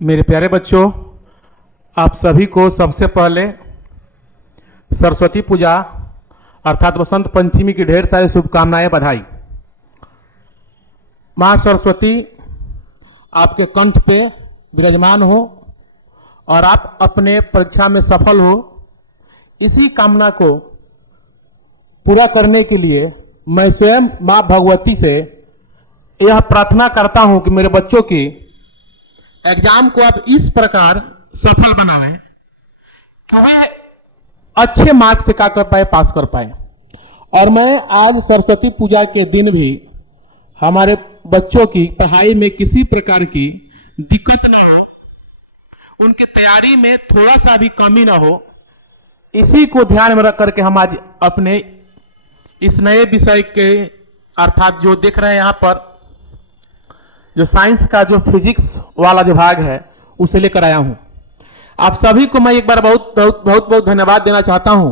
मेरे प्यारे बच्चों, आप सभी को सबसे पहले सरस्वती पूजा अर्थात वसंत पंचमी की ढेर सारी शुभकामनाएं, बधाई। माँ सरस्वती आपके कंठ पे विराजमान हो और आप अपने परीक्षा में सफल हो, इसी कामना को पूरा करने के लिए मैं स्वयं माँ भगवती से यह प्रार्थना करता हूं कि मेरे बच्चों की एग्जाम को आप इस प्रकार सफल बनाएं कि वे अच्छे मार्क्स से क्या कर पाए, पास कर पाए। और मैं आज सरस्वती पूजा के दिन भी हमारे बच्चों की पढ़ाई में किसी प्रकार की दिक्कत ना हो, उनके तैयारी में थोड़ा सा भी कमी ना हो, इसी को ध्यान में रख करके हम आज अपने इस नए विषय के अर्थात जो देख रहे हैं यहाँ पर जो साइंस का जो फिजिक्स वाला जो भाग है उसे लेकर आया हूं। आप सभी को मैं एक बार बहुत बहुत बहुत बहुत धन्यवाद देना चाहता हूं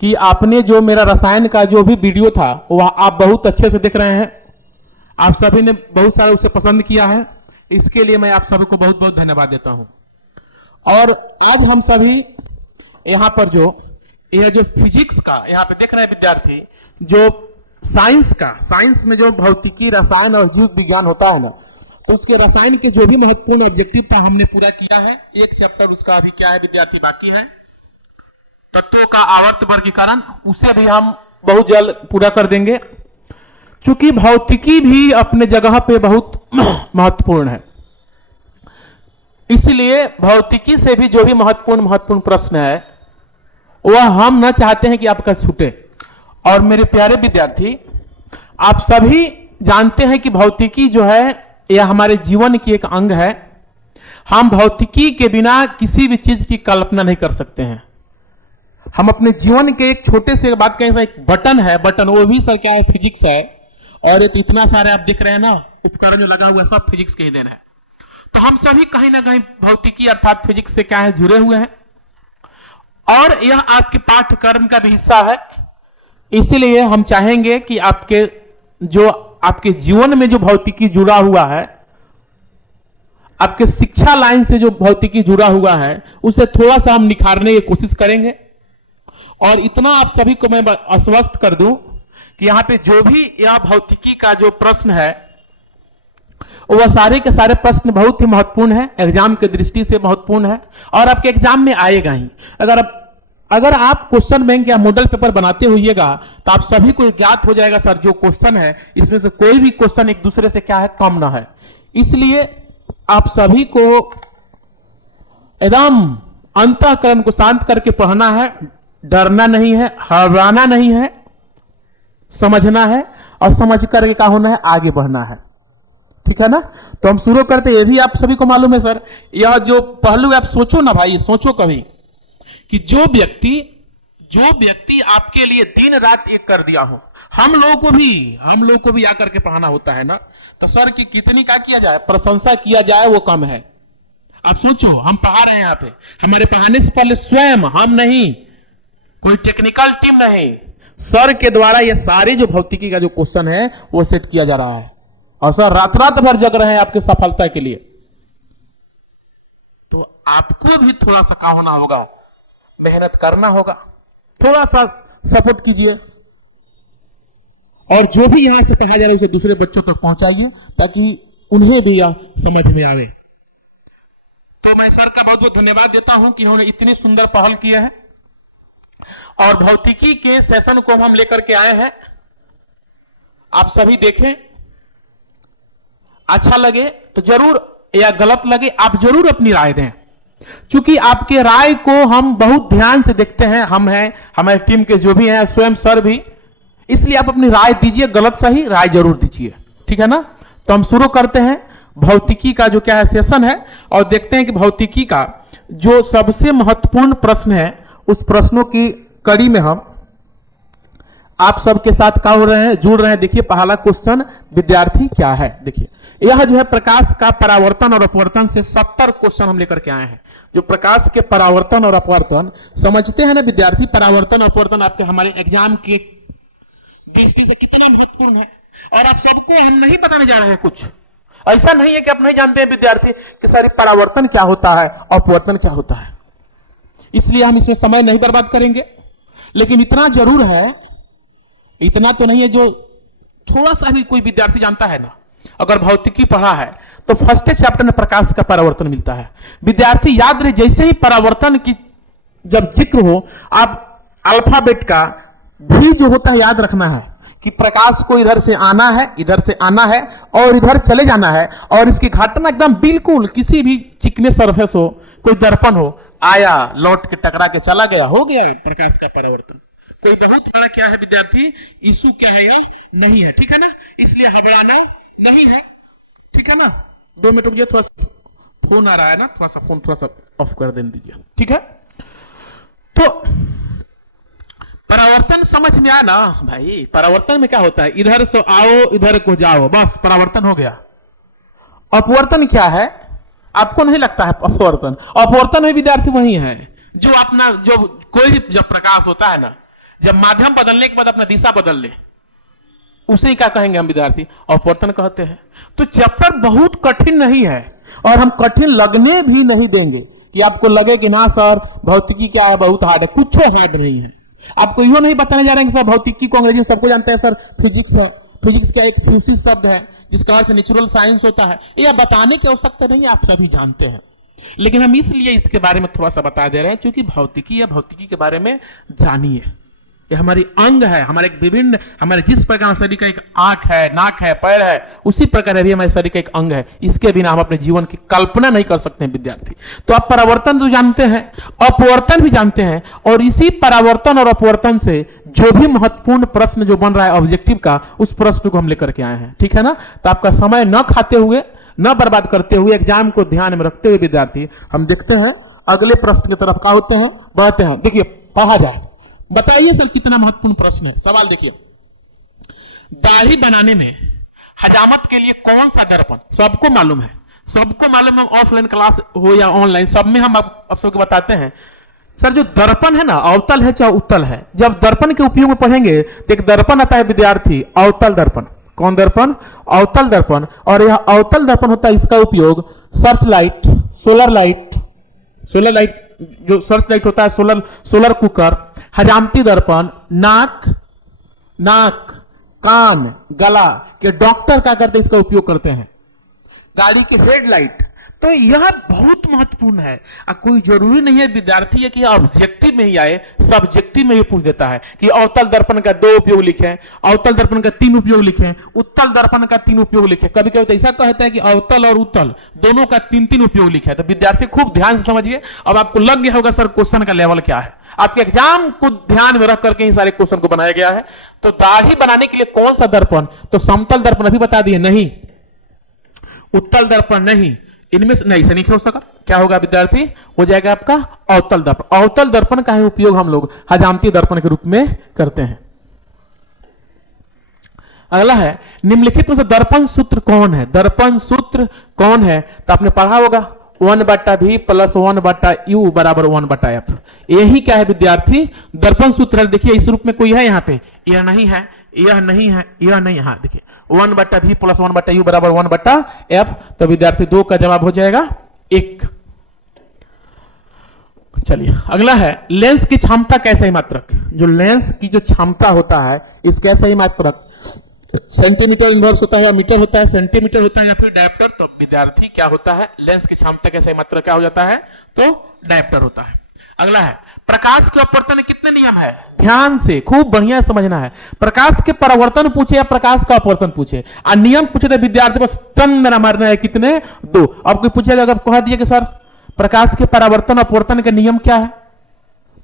कि आपने जो मेरा रसायन का जो भी वीडियो था वह आप बहुत अच्छे से देख रहे हैं। आप सभी ने बहुत सारा उसे पसंद किया है, इसके लिए मैं आप सभी को बहुत बहुत धन्यवाद देता हूं। और आज हम सभी यहां पर यह जो फिजिक्स का यहाँ पे देख रहे हैं विद्यार्थी, जो साइंस में जो भौतिकी, रसायन और जीव विज्ञान होता है ना, तो उसके रसायन के जो भी महत्वपूर्ण ऑब्जेक्टिव था हमने पूरा किया है। एक चैप्टर उसका अभी क्या है विद्यार्थी बाकी है, तत्वों का आवर्त वर्गीकरण, उसे भी हम बहुत जल्द पूरा कर देंगे। क्योंकि भौतिकी भी अपने जगह पे बहुत महत्वपूर्ण है, इसलिए भौतिकी से भी जो भी महत्वपूर्ण प्रश्न है वह हम न चाहते हैं कि आपका छूटे। और मेरे प्यारे विद्यार्थी, आप सभी जानते हैं कि भौतिकी जो है यह हमारे जीवन की एक अंग है। हम भौतिकी के बिना किसी भी चीज की कल्पना नहीं कर सकते हैं। हम अपने जीवन के एक छोटे से बात कहें, एक बटन है, बटन वो भी सर क्या है, फिजिक्स है। और इतना सारे आप देख रहे हैं ना उपकरण जो लगा हुआ है, सब फिजिक्स के ही देन है। तो हम सभी कहीं ना कहीं भौतिकी अर्थात फिजिक्स से क्या है, जुड़े हुए हैं और यह आपके पाठ्यक्रम का भी हिस्सा है। इसीलिए हम चाहेंगे कि आपके जीवन में जो भौतिकी जुड़ा हुआ है, आपके शिक्षा लाइन से जो भौतिकी जुड़ा हुआ है, उसे थोड़ा सा हम निखारने की कोशिश करेंगे। और इतना आप सभी को मैं आश्वस्त कर दूं कि यहां पे जो भी यह भौतिकी का जो प्रश्न है वह सारे के सारे प्रश्न बहुत ही महत्वपूर्ण है, एग्जाम के दृष्टि से महत्वपूर्ण है और आपके एग्जाम में आएगा ही। अगर आप क्वेश्चन बैंक या मॉडल पेपर बनाते होइएगा तो आप सभी को ज्ञात हो जाएगा सर जो क्वेश्चन है इसमें से कोई भी क्वेश्चन एक दूसरे से क्या है, कम ना है। इसलिए आप सभी को एकदम अंतःकरण को शांत करके पढ़ना है, डरना नहीं है, घबराना नहीं है, समझना है और समझ करके क्या होना है, आगे बढ़ना है। ठीक है ना? तो हम शुरू करते। ये भी आप सभी को मालूम है सर, यह जो पहलू आप सोचो ना भाई, सोचो कभी कि जो व्यक्ति आपके लिए दिन रात एक कर दिया हो, हम लोगों को भी आकर के पढ़ाना होता है ना, तो सर की कितनी क्या किया जाए, प्रशंसा किया जाए वो कम है। आप सोचो, हम पढ़ा रहे हैं यहाँ पे, हमारे पढ़ाने से पहले स्वयं हम नहीं, कोई टेक्निकल टीम नहीं, सर के द्वारा ये सारे जो भौतिकी का जो क्वेश्चन है वो सेट किया जा रहा है और सर रात भर जग रहे हैं आपकी सफलता के लिए। तो आपको भी थोड़ा सा क्या होना होगा, मेहनत करना होगा, थोड़ा सा सपोर्ट कीजिए और जो भी यहां से पढ़ा जा रहा है उसे दूसरे बच्चों तक पहुंचाइए ताकि उन्हें भी यह समझ में आवे। तो मैं सर का बहुत बहुत धन्यवाद देता हूं कि उन्होंने इतनी सुंदर पहल की है और भौतिकी के सेशन को हम लेकर के आए हैं। आप सभी देखें, अच्छा लगे तो जरूर, या गलत लगे आप जरूर अपनी राय दें, क्योंकि आपके राय को हम बहुत ध्यान से देखते हैं। हम हैं, हमारी टीम के जो भी हैं, स्वयं सर भी, इसलिए आप अपनी राय दीजिए, गलत सही राय जरूर दीजिए। ठीक है ना? तो हम शुरू करते हैं भौतिकी का जो क्या है सेशन है और देखते हैं कि भौतिकी का जो सबसे महत्वपूर्ण प्रश्न है उस प्रश्नों की कड़ी में हम आप सबके साथ क्या हो रहे हैं, जुड़ रहे हैं। देखिए पहला क्वेश्चन विद्यार्थी क्या है, देखिए यह जो है प्रकाश का परावर्तन और अपवर्तन से 70 क्वेश्चन हम लेकर के आए हैं। जो प्रकाश के परावर्तन और अपवर्तन समझते हैं ना विद्यार्थी, परावर्तन अपवर्तन आपके हमारे एग्जाम की दृष्टि से कितने महत्वपूर्ण है। और आप सबको हम नहीं बताने जा रहे हैं कुछ, ऐसा नहीं है कि आप नहीं जानते हैं विद्यार्थी कि सारी परावर्तन क्या होता है, अपवर्तन क्या होता है। इसलिए हम इसमें समय नहीं बर्बाद करेंगे, लेकिन इतना जरूर है, इतना तो नहीं है जो थोड़ा सा भी कोई विद्यार्थी जानता है ना, अगर भौतिकी पढ़ा है तो फर्स्ट चैप्टर में प्रकाश का परावर्तन मिलता है। विद्यार्थी याद रहे, जैसे ही परावर्तन की जब जिक्र हो, आप अल्फाबेट का भी जो होता है याद रखना है कि प्रकाश को इधर से आना है, इधर से आना है और इधर चले जाना है, और इसकी घटना एकदम बिल्कुल किसी भी चिकने सरफेस हो, कोई दर्पण हो, आया लौट के टकरा के चला गया, हो गया प्रकाश का परावर्तन। कोई बहुत बड़ा क्या है विद्यार्थी, इशू क्या है ये नहीं है, ठीक है ना, इसलिए घबराना नहीं है, ठीक है ना। 2 मिनट रुकिए, थोड़ा सा फोन आ रहा है ना, थोड़ा सा फोन थोड़ा सा ऑफ कर देने दीजिए, ठीक है। तो परावर्तन समझ में आया ना भाई, परावर्तन में क्या होता है, इधर से आओ इधर को जाओ, बस परावर्तन हो गया। अपवर्तन क्या है, आपको नहीं लगता है अपवर्तन? अपवर्तन में विद्यार्थी वही है जो अपना, जो कोई भी जब प्रकाश होता है ना, जब माध्यम बदलने के बाद अपना दिशा बदल ले, उसे क्या कहेंगे हम विद्यार्थी, अपवर्तन कहते हैं। तो चैप्टर बहुत कठिन नहीं है, और हम कठिन लगने भी नहीं देंगे कि आपको लगे कि ना सर भौतिकी क्या है बहुत हार्ड है, कुछ हार्ड नहीं है। आपको यो नहीं बताने जा रहे हैं कि सर भौतिकी को अंग्रेजी में सबको जानते हैं सर, फिजिक्स है, फिजिक्स का एक फ्यूसिस शब्द है जिसका अर्थ नेचुरल साइंस होता है, यह बताने की आवश्यकता नहीं है, आप सभी जानते हैं। लेकिन हम इसलिए इसके बारे में थोड़ा सा बता दे रहे हैं क्योंकि भौतिकी या भौतिकी के बारे में जानिए, यह हमारी अंग है, हमारे विभिन्न, हमारे जिस प्रकार शरीर का एक आंख है, नाक है, पैर है, उसी प्रकार भी हमारे शरीर का एक अंग है। इसके बिना हम अपने जीवन की कल्पना नहीं कर सकते हैं विद्यार्थी। तो आप परावर्तन तो जानते हैं, अपवर्तन भी जानते हैं, और इसी परावर्तन और अपवर्तन से जो भी महत्वपूर्ण प्रश्न जो बन रहा है ऑब्जेक्टिव का, उस प्रश्न को हम लेकर के आए हैं, ठीक है ना। तो आपका समय न खाते हुए, न बर्बाद करते हुए, एग्जाम को ध्यान में रखते हुए विद्यार्थी हम देखते हैं अगले प्रश्न की तरफ। क्या होते हैं, बढ़ते हैं। देखिए पढ़ा जाए, बताइए सर कितना महत्वपूर्ण प्रश्न है। सवाल देखिए, दाढ़ी बनाने में हजामत के लिए कौन सा दर्पण, सबको मालूम है, सबको मालूम है, ऑफलाइन क्लास हो या ऑनलाइन सब में हम आप सबको बताते हैं। सर जो दर्पण है ना, अवतल है चाहे उत्तल है, जब दर्पण के उपयोग में पढ़ेंगे तो एक दर्पण आता है विद्यार्थी, अवतल दर्पण। कौन दर्पण, अवतल दर्पण। और यह अवतल दर्पण होता है, इसका उपयोग सर्च लाइट, सोलर लाइट जो सर्च लाइट होता है, सोलर कुकर, हजामती दर्पण, नाक, कान, गला के डॉक्टर क्या करते हैं, इसका उपयोग करते हैं। गाड़ी की हेडलाइट, तो यह बहुत महत्वपूर्ण है। कोई जरूरी नहीं है विद्यार्थी है कि ऑब्जेक्टिव में ही आए, सब्जेक्टिव में ही पूछ देता है कि अवतल दर्पण का 2 उपयोग लिखे, अवतल दर्पण का 3 उपयोग लिखे, उत्तल दर्पण का 3 उपयोग लिखे। कभी कभी तो ऐसा कहता है कि अवतल और उत्तल दोनों का 3-3 उपयोग लिखे। तो विद्यार्थी खूब ध्यान से समझिए। अब आपको लग गया होगा सर क्वेश्चन का लेवल क्या है, आपके एग्जाम को ध्यान में रख करके ही सारे क्वेश्चन को बनाया गया है। तो दाढ़ी बनाने के लिए कौन सा दर्पण, तो समतल दर्पण अभी बता दिए नहीं, उत्तल दर्पण नहीं, इनमें से नहीं से नहीं हो सका। क्या होगा विद्यार्थी, हो जाएगा आपका अवतल दर्पण। अवतल दर्पण का ही उपयोग हम लोग हजामती दर्पण के रूप में करते हैं। अगला है, निम्नलिखित में से दर्पण सूत्र कौन है, दर्पण सूत्र कौन है। तो आपने पढ़ा होगा 1/v + 1/u = 1/f। यही क्या है विद्यार्थी, दर्पण सूत्र। देखिए इस रूप में कोई है यहाँ पे, यह नहीं है, यह नहीं है, यह नहीं है। हाँ देखिए 1/v + 1/u = 1/f। तो विद्यार्थी 2 का जवाब हो जाएगा 1। चलिए अगला है, लेंस की क्षमता कैसे ही मात्रक। जो लेंस की जो क्षमता होता है, इस कैसे ही मात्रक, सेंटीमीटर इनवर्स होता है, मीटर होता है, सेंटीमीटर होता है, या फिर डायप्टर। तो विद्यार्थी क्या होता है, लेंस की क्षमता कैसे ही मात्रक क्या हो जाता है, तो डायप्टर होता है। अगला है, प्रकाश के अपवर्तन के कितने नियम है। ध्यान से खूब बढ़िया समझना है। प्रकाश के परावर्तन पूछे या प्रकाश का अपवर्तन पूछे, और नियम पूछे तो विद्यार्थी बस तन मारना है, कितने, 2। अब कोई पूछेगा, अगर कह दिया कि सर प्रकाश के परावर्तन अपवर्तन के नियम क्या है,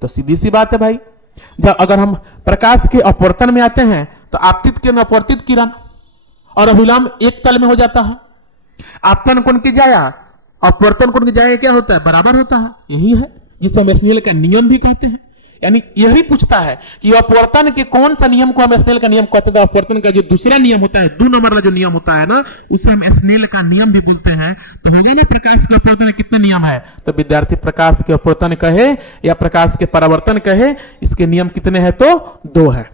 तो सीधी सी बात है भाई, जब अगर हम प्रकाश के अपवर्तन में आते हैं तो आपतित किरण, अपवर्तित किरण और अभिलंब एक तल में हो जाता है। आपतन कोण की जाया, अपवर्तन कोण की जाया क्या होता है, बराबर होता है। यही है जिसे हम स्नेल का नियम भी कहते हैं। यानी यही पूछता है कि अपवर्तन के कौन सा नियम को हम स्नेल का नियम कहते हैं। अपवर्तन का जो दूसरा नियम होता है, 2 नंबर का जो नियम होता है ना, उसे हम स्नेल का नियम भी बोलते हैं। तो होगा ना, प्रकाश के अपवर्तन के कितने नियम है, तो विद्यार्थी प्रकाश के अपवर्तन कहे या प्रकाश के परावर्तन कहे, इसके नियम कितने हैं, तो 2 है।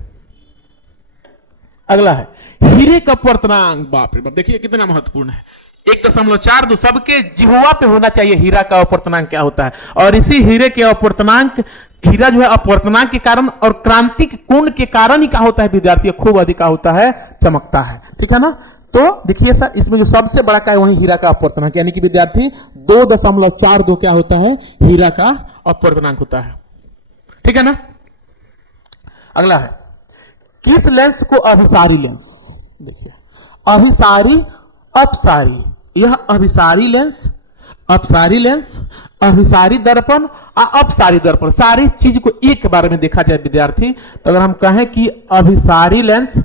अगला है, हीरे का अपवर्तनांक। बाप रे बाप, देखिए कितना महत्वपूर्ण है। 1.42 सबके जिह्वा पे होना चाहिए हीरा का अपवर्तनांक क्या होता है। और इसी हीरे के अपवर्तनांक, हीरा जो है अपवर्तनांक के कारण और क्रांति के कोण के कारण ही क्या होता है विद्यार्थी, खूब अधिक होता है, चमकता है। ठीक है ना। तो देखिए सर, इसमें जो सबसे बड़ा का है वही हीरा का अपवर्तनांक, यानी कि विद्यार्थी 2.42 क्या होता है, हीरा का अपवर्तनांक होता है। ठीक है ना। अगला है किस लेंस को अभिसारी लेंस, देखिए अभिसारी अपसारी, यह अभिसारी लेंस, अपसारी लेंस, अभिसारी दर्पण और अपसारी दर्पण, सारी चीज को एक बार में देखा जाए विद्यार्थी, तो अगर हम कहें कि अभिसारी लेंस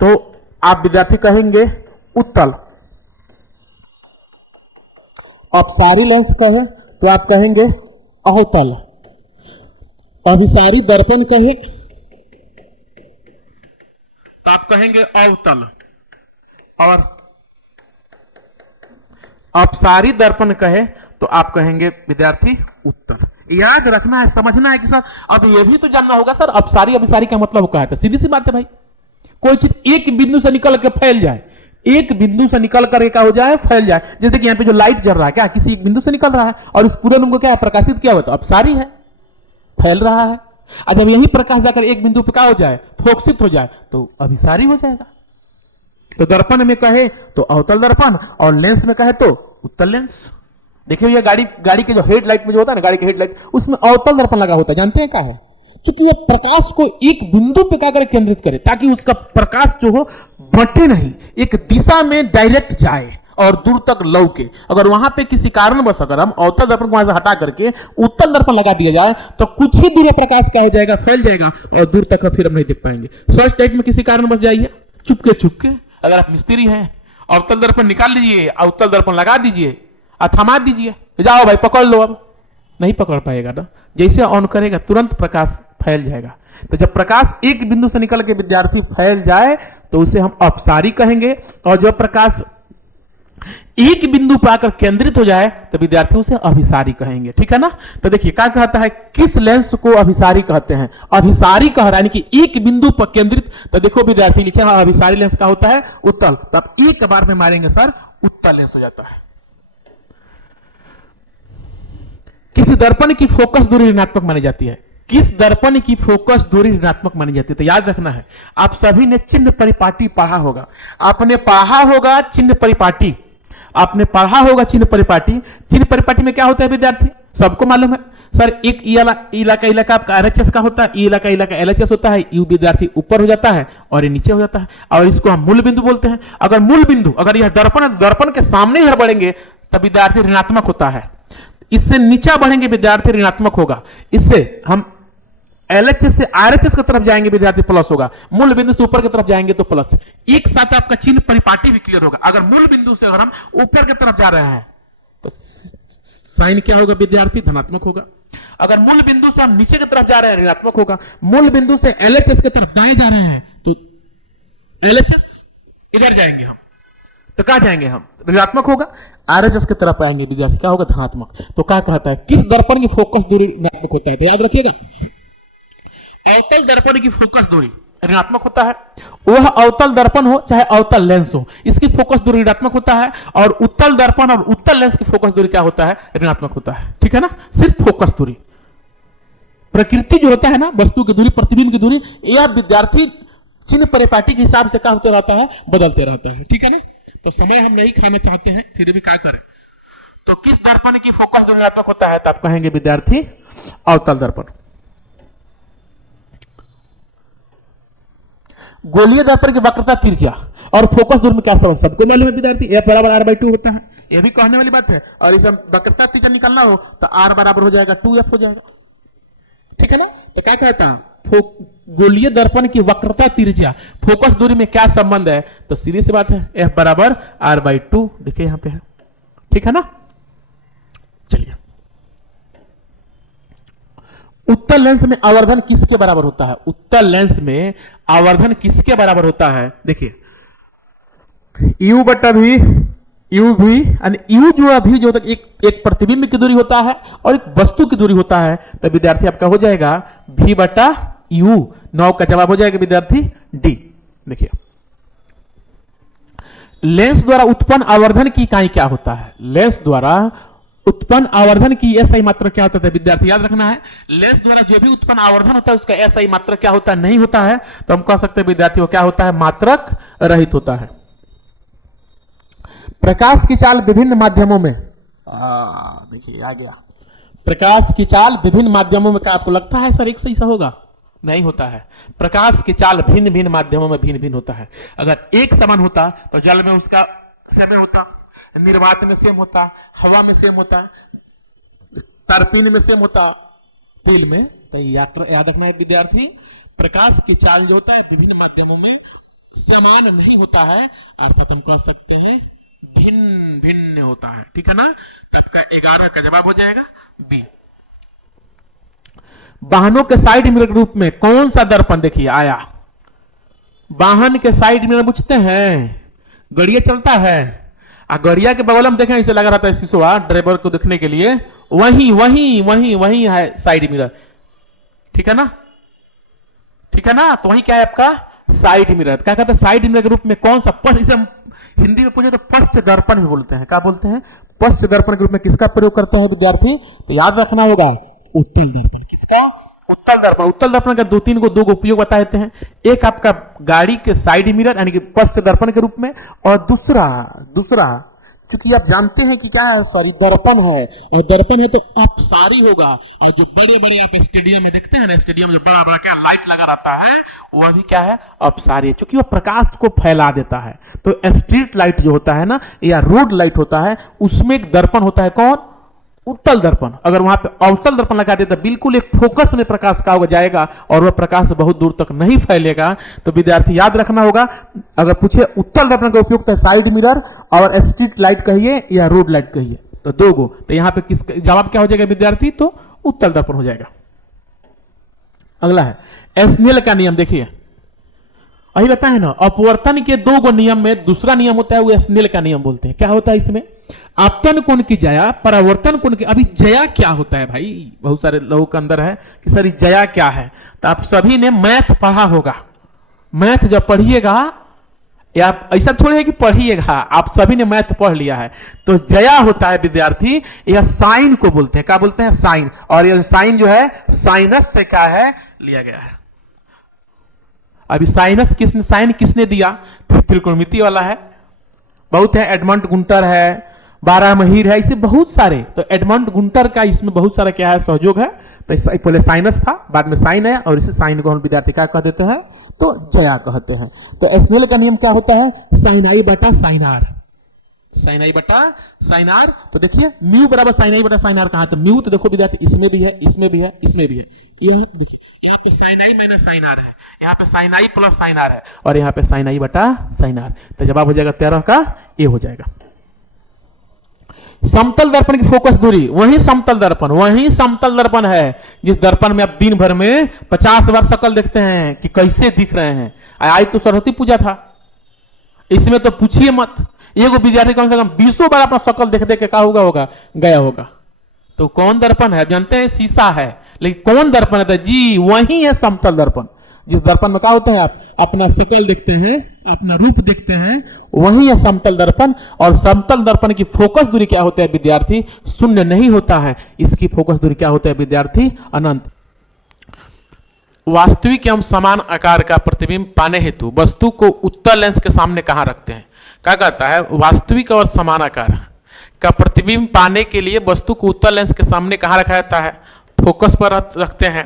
तो आप विद्यार्थी कहेंगे उत्तल, अपसारी लेंस कहे तो आप कहेंगे अवतल, अभिसारी दर्पण कहे तो आप कहेंगे अवतल, और अपसारी दर्पण कहे तो आप कहेंगे विद्यार्थी उत्तल। याद रखना है, समझना है कि सर अब ये भी तो जानना होगा सर अपसारी अभिसारी का मतलब क्या है। सीधी सी बात है भाई, कोई चीज एक बिंदु से निकल के फैल जाए, एक बिंदु से निकल कर क्या हो जाए, फैल जाए। जैसे कि यहाँ पे जो लाइट जल रहा है क्या किसी एक बिंदु से निकल रहा है और उस पूरे रूम को क्या है प्रकाशित किया हुआ, तो अपसारी है, फैल रहा है। और जब यही प्रकाश जाकर एक बिंदु पे क्या हो जाए, फोकसित हो जाए, तो अभिसारी हो जाएगा। तो दर्पण में कहे तो अवतल दर्पण और लेंस में कहे तो उत्तल लेंस। देखिए ये गाड़ी के जो हेडलाइट में जो होता है ना, गाड़ी के हेडलाइट, उसमें अवतल दर्पण लगा होता है, जानते हैं क्या है, क्योंकि ये प्रकाश को एक बिंदु पे क्या करे, केंद्रित करे, ताकि उसका प्रकाश जो हो बटे नहीं, एक दिशा में डायरेक्ट जाए और दूर तक लौके। अगर वहां पे किसी कारणवश अगर हम अवतल दर्पण को वहां से हटा करके उत्तल दर्पण लगा दिया जाए तो कुछ ही दूर प्रकाश क्या हो जाएगा, फैल जाएगा और दूर तक फिर हम नहीं देख पाएंगे। सर्च लाइट में किसी कारणवश जाइए, चुपके अगर आप मिस्त्री हैं, अवतल दर्पण निकाल लीजिए, अवतल दर्पण लगा दीजिए और थमा दीजिए, जाओ भाई पकड़ लो, अब नहीं पकड़ पाएगा ना। जैसे ऑन करेगा तुरंत प्रकाश फैल जाएगा। तो जब प्रकाश एक बिंदु से निकल के विद्यार्थी फैल जाए तो उसे हम अपसारी कहेंगे, और जब प्रकाश एक बिंदु पर आकर केंद्रित हो जाए तो विद्यार्थी उसे अभिसारी कहेंगे। ठीक है ना। तो देखिए क्या कहता है, किस लेंस को अभिसारी कहते हैं, अभिसारी कह रहा है, यानी कि एक बिंदु पर केंद्रित। तो देखो विद्यार्थी लिखे हाँ अभिसारी लेंस का होता है उत्तल, तो आप एक बार में मारेंगे सर उत्तल लेंस हो जाता है। किस दर्पण की फोकस दूरी ऋणात्मक मानी जाती है, किस दर्पण की फोकस दूरी ऋणात्मक मानी जाती है। तो याद रखना है, आप सभी ने चिन्ह परिपाटी पढ़ा होगा, आपने पढ़ा होगा चिन्ह परिपाटी, आपने पढ़ा होगा चिन्ह परिपाटी। चिन्ह परिपाटी में क्या होता है विद्यार्थी, सबको मालूम है सर, एक इलाका आपका RHS का होता है, इलाका LHS होता है, यू विद्यार्थी ऊपर हो जाता है और ये नीचे हो जाता है, और इसको हम मूल बिंदु बोलते हैं। अगर मूल बिंदु अगर यह दर्पण के सामने ही बढ़ेंगे तब विद्यार्थी ऋणात्मक होता है, इससे नीचे बढ़ेंगे विद्यार्थी ऋणात्मक होगा, इससे हम LHS से RHS की तरफ जाएंगे विद्यार्थी प्लस होगा, मूल बिंदु से ऊपर की तरफ जाएंगे तो प्लस। एक साथ आपका चिन्ह परिपाटी भी क्लियर होगा। अगर मूल बिंदु से अगर हम ऊपर की तरफ जा रहे हैं तो साइन क्या होगा विद्यार्थी, धनात्मक होगा। अगर मूल बिंदु से हम नीचे की तरफ जा रहे हैं ऋणात्मक होगा। मूल बिंदु से LHS की तरफ दाएं जा रहे हैं तो LHS इधर जाएंगे हम, तो कहां जाएंगे हम, ऋणात्मक होगा। RHS की तरफ आएंगे विद्यार्थी क्या होगा, धनात्मक। तो क्या कहता है, किस दर्पण की फोकस दूरी ऋणात्मक होता है, तो याद रखिएगा अवतल दर्पण की फोकस दूरी ऋणात्मक होता है। वह अवतल दर्पण हो चाहे अवतल लेंस हो, इसकी फोकस दूरी ऋणात्मक होता है। और उत्तल दर्पण और उत्तल लेंस की फोकस दूरी क्या होता है, ऋणात्मक होता है। ठीक है ना। सिर्फ फोकस दूरी, प्रकृति जो होता है ना वस्तु की दूरी, प्रतिबिंब की दूरी, यह विद्यार्थी चिन्ह परिपाटी के हिसाब से क्या होते रहता है, बदलते रहता है। ठीक है ना। तो समय हम नहीं खाना चाहते हैं, फिर भी क्या करें। तो किस दर्पण की फोकस दूरी ऋणात्मक होता है, तो आप कहेंगे विद्यार्थी अवतल दर्पण। गोलीय दर्पण की वक्रता तिरछा और फोकस दूरी में क्या संबंध, सबको मालूम है विद्यार्थी, F बराबर R/2 होता है, यह भी कहने वाली बात है। और इसे वक्रता तिरछा निकालना हो तो R बराबर हो जाएगा 2F हो जाएगा। ठीक है ना। तो क्या कहता है, गोलीय दर्पण की वक्रता तिरछा फोकस दूरी में क्या संबंध है, तो सीधी सी बात है F बराबर R/2, देखिए यहां पे है। ठीक है ना। चलिए, उत्तल लेंस में आवर्धन किसके बराबर होता है, उत्तल लेंस में आवर्धन किसके बराबर होता है, देखिए U/V, UV यानी U जो अभी जो तक एक प्रतिबिंब की दूरी होता है और एक वस्तु की दूरी होता है, तो विद्यार्थी आपका हो जाएगा V/U। 9 का जवाब हो जाएगा विद्यार्थी D। देखिए लेंस द्वारा उत्पन्न आवर्धन की इकाई क्या होता है? लेंस द्वारा उत्पन्न आवर्धन की एसआई मात्रक क्या होता है विद्यार्थी? याद रखना है, लेंस द्वारा जो भी उत्पन्न आवर्धन होता है उसका एसआई मात्रक क्या होता है? नहीं होता है। तो हम कह सकते हैं विद्यार्थी वो क्या होता है? मात्रक रहित होता है। प्रकाश की चाल विभिन्न माध्यमों में, देखिए आ गया, प्रकाश की चाल विभिन्न माध्यमों में, क्या आपको लगता है सर एक से ऐसा होगा? नहीं होता है। प्रकाश की चाल भिन्न भिन्न माध्यमों में भिन्न भिन्न होता है। अगर एक समान होता तो जल में उसका सेम होता, निर्वात में सेम होता, हवा में सेम होता, तरपीन में सेम होता, तेल में। तो याद रखना है विद्यार्थी, प्रकाश की चाल जो होता है विभिन्न माध्यमों में समान नहीं होता है, अर्थात हम कह सकते हैं भिन्न भिन्न होता है। ठीक है ना? आपका 11 का जवाब हो जाएगा बी। वाहनों के साइड मिरर के रूप में कौन सा दर्पण देखिए आया? वाहन के साइड मिरर पूछते हैं, गड़िया चलता है, गड़िया के बगल में देखें ऐसे लगा रहता है शीशा ड्राइवर को देखने के लिए, वही वही वही वही है साइड मिरर। ठीक है ना? ठीक है ना? तो वही क्या है आपका? Side mirror. क्या कहते हैं? साइड मिरर के रूप में कौन सा? इसे हम हिंदी में पूछे तो पश्च दर्पण भी बोलते हैं। क्या बोलते हैं? पश्च दर्पण के रूप में किसका प्रयोग करते हैं विद्यार्थी? तो याद रखना होगा उत्तल दर्पण। किसका? उत्तल दर्पण। उत्तल दर्पण का दो उपयोग बता देते हैं। एक आपका गाड़ी के साइड मिरर यानी कि पश्च दर्पण के रूप में, और दूसरा क्योंकि आप जानते हैं कि क्या है, सॉरी दर्पण है, और दर्पण है तो अपसारी होगा। और जो बड़े बड़े आप स्टेडियम में देखते हैं ना, स्टेडियम जो बड़ा बड़ा क्या लाइट लगा रहता है वह भी क्या है? अपसारी है, क्योंकि वह प्रकाश को फैला देता है। तो स्ट्रीट लाइट जो होता है ना, या रोड लाइट होता है, उसमें एक दर्पण होता है। कौन? उत्तल दर्पण। अगर वहां पे अवतल दर्पण लगा देता बिल्कुल एक फोकस में प्रकाश का होगा जाएगा और वह प्रकाश बहुत दूर तक नहीं फैलेगा। तो विद्यार्थी याद रखना होगा, अगर पूछे उत्तल दर्पण का उपयोग है साइड मिरर और स्ट्रीट लाइट कहिए या रोड लाइट कहिए, तो दो गो। तो यहां पे किस जवाब क्या हो जाएगा विद्यार्थी? तो उत्तल दर्पण हो जाएगा। अगला है स्नेल का नियम। देखिए वही रहता है ना, अपवर्तन के दो गो नियम में दूसरा नियम होता है वो स्नेल का नियम बोलते हैं। क्या होता है इसमें? आपतन कोण की जया, परावर्तन कोण की। अभी जया क्या होता है भाई? बहुत सारे लोगों के अंदर है कि सर जया क्या है। तो आप सभी ने मैथ पढ़ा होगा। मैथ जब पढ़िएगा, या ऐसा थोड़ी है कि पढ़िएगा, आप सभी ने मैथ पढ़ लिया है। तो जया होता है विद्यार्थी, यह साइन को बोलते हैं। क्या बोलते हैं? साइन। और यह साइन जो है साइनस से क्या है? लिया गया है। अभी साइनस किसने, साइन किसने दिया? त्रिकोणमिति वाला है, बहुत है। एडमंड गुंटर है, बारहमहीर है, इसे बहुत सारे। तो एडमंड गुंटर का इसमें बहुत सारा क्या है? सहयोग है। तो पहले साइनस था, बाद में साइन है, और इसे साइन को हम विद्यार्थी क्या कह देते हैं? तो जया कहते हैं। तो स्नेल का नियम क्या होता है? साइन आई बटा साइन आर। साइन आई बटा साइन आर। तो देखिए म्यू बराबर साइन आई बटा साइन आर कहा? तो म्यू तो देखो विद्यार्थी इसमें भी है, इसमें भी है, इसमें भी है। यह देखिए यहाँ पे sine i minus sine r है, यहाँ पे sine i plus sine r है, और यहाँ पे साइन आई बटा साइन आर। तो जवाब हो जाएगा 13 का ये हो जाएगा। समतल दर्पण की फोकस दूरी, वही समतल दर्पण है जिस दर्पण में आप दिन भर में 50 बार शक्ल देखते हैं कि कैसे दिख रहे हैं। आज तो सरस्वती पूजा था, इसमें तो पूछिए मत, एगो विद्यार्थी कम से कम 20 बार अपना शक्ल देख देख के क्या होगा गया होगा। तो कौन दर्पण है? जानते हैं शीशा है, लेकिन कौन दर्पण है? जी वही है समतल दर्पण। जिस दर्पण में क्या होता है? आप अपना शक्ल देखते हैं, अपना रूप देखते हैं, वही है समतल दर्पण। और समतल दर्पण की फोकस दूरी क्या होता है विद्यार्थी? शून्य नहीं होता है, इसकी फोकस दूरी क्या होता है विद्यार्थी? अनंत। वास्तविक एवं समान आकार का प्रतिबिंब पाने हेतु वस्तु को उत्तल लेंस के सामने कहां रखते हैं? क्या कहता है? वास्तविक और समान आकार का प्रतिबिंब पाने के लिए वस्तु को उत्तल लेंस के सामने कहां रखा जाता है? फोकस पर रखते हैं,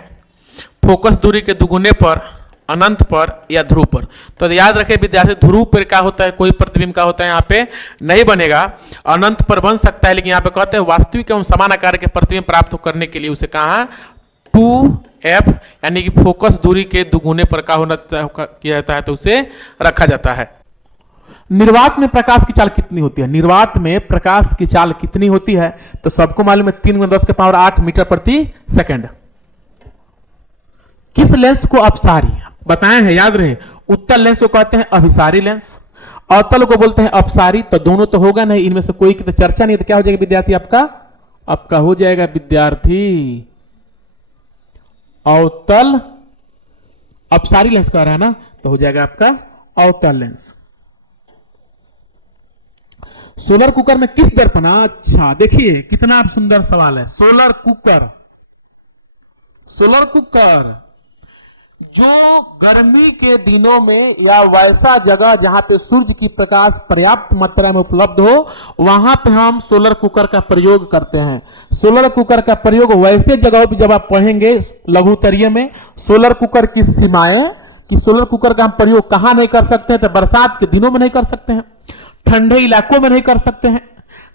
फोकस दूरी के दुगुने पर, अनंत पर, या ध्रुव पर। तो याद रखें विद्यार्थी, ध्रुव पर क्या होता है? कोई प्रतिबिंब का होता है यहाँ पे नहीं बनेगा। अनंत पर बन सकता है, लेकिन यहाँ पे कहते हैं वास्तविक एवं समान आकार के प्रतिबिंब प्राप्त करने के लिए उसे कहा 2f यानी कि फोकस दूरी के दुगुने पर का होना किया जाता है, तो उसे रखा जाता है। निर्वात में प्रकाश की चाल कितनी होती है? निर्वात में प्रकाश की चाल कितनी होती है? तो सबको मालूम है 3 × 10⁸ मीटर प्रति सेकंड। किस लेंस को अपसारी बताए हैं? याद रहे, उत्तल लेंस को कहते हैं अभिसारी लेंस, अवतल को बोलते हैं अपसारी। तो दोनों तो होगा नहीं, इनमें से कोई की तो चर्चा नहीं, तो क्या हो जाएगा विद्यार्थी? आपका हो जाएगा विद्यार्थी अवतल। अपसारी लेंस कह रहा है ना, तो हो जाएगा आपका अवतल लेंस। सोलर कुकर में किस दर्पण, अच्छा देखिए कितना सुंदर सवाल है। सोलर कुकर, सोलर कुकर जो गर्मी के दिनों में या वैसा जगह जहां पे सूर्य की प्रकाश पर्याप्त मात्रा में उपलब्ध हो, वहां पे हम सोलर कुकर का प्रयोग करते हैं। सोलर कुकर का प्रयोग वैसे जगहों पे जब आप पढ़ेंगे लघुतरीय में, सोलर कुकर की सीमाएं, कि सोलर कुकर का हम प्रयोग कहां नहीं कर सकते हैं, तो बरसात के दिनों में नहीं कर सकते हैं, ठंडे इलाकों में नहीं कर सकते हैं,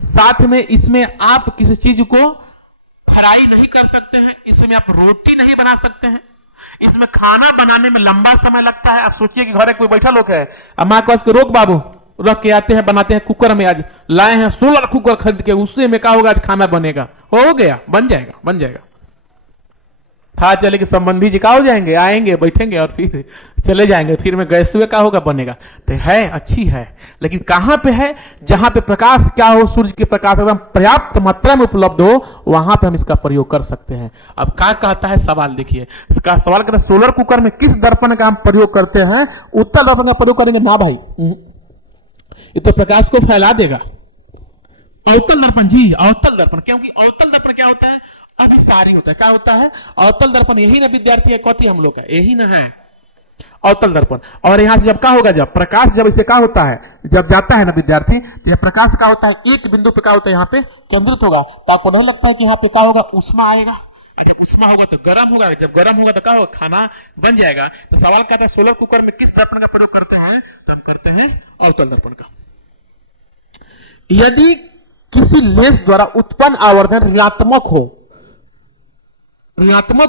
साथ में इसमें आप किसी चीज को फ्राई नहीं कर सकते हैं, इसमें आप रोटी नहीं बना सकते हैं, इसमें खाना बनाने में लंबा समय लगता है। आप सोचिए कि घर में कोई बैठा लोग है, अब मां कह के रोक बाबू, रख के आते हैं बनाते हैं कुकर में, आज लाए हैं सोलर कुकर खरीद के, उससे में क्या होगा आज खाना बनेगा, हो गया, बन जाएगा, बन जाएगा। था चले कि संबंधी जी का हो जाएंगे, आएंगे बैठेंगे और फिर चले जाएंगे, फिर में गैस में क्या होगा बनेगा। तो है अच्छी है, लेकिन कहां पे है, जहां पे प्रकाश क्या हो, सूर्य के प्रकाश एकदम पर्याप्त मात्रा में उपलब्ध हो, वहां पे हम इसका प्रयोग कर सकते हैं। अब क्या कहता है सवाल, देखिए इसका सवाल कहता है सोलर कुकर में किस दर्पण का हम प्रयोग करते हैं। उत्तल दर्पण का प्रयोग करेंगे ना भाई, ये तो प्रकाश को फैला देगा। अवतल दर्पण, जी अवतल दर्पण, क्योंकि अवतल दर्पण क्या होता है, अभिसारी होता है। क्या होता है अवतल दर्पण, यही ना विद्यार्थी है कौती हम लोग का, यही ना है अवतल दर्पण। और यहां से जब क्या होगा, जब प्रकाश जब इसे क्या होता है, जब जाता है ना विद्यार्थी, तो यह प्रकाश क्या होता है एक बिंदु पे क्या होता है, यहाँ पे केंद्रित होगा, तो आपको नहीं लगता है कि यहाँ पे क्या होगा, उष्मा आएगा। अच्छा उष्मा होगा तो गर्म होगा, जब गर्म होगा तो क्या होगा, खाना बन जाएगा। तो सवाल कहता है सोलर कुकर में किस दर्पण का प्रयोग करते हैं, तो हम करते हैं अवतल दर्पण का। यदि किसी लेंस द्वारा उत्पन्न आवर्धन ऋणात्मक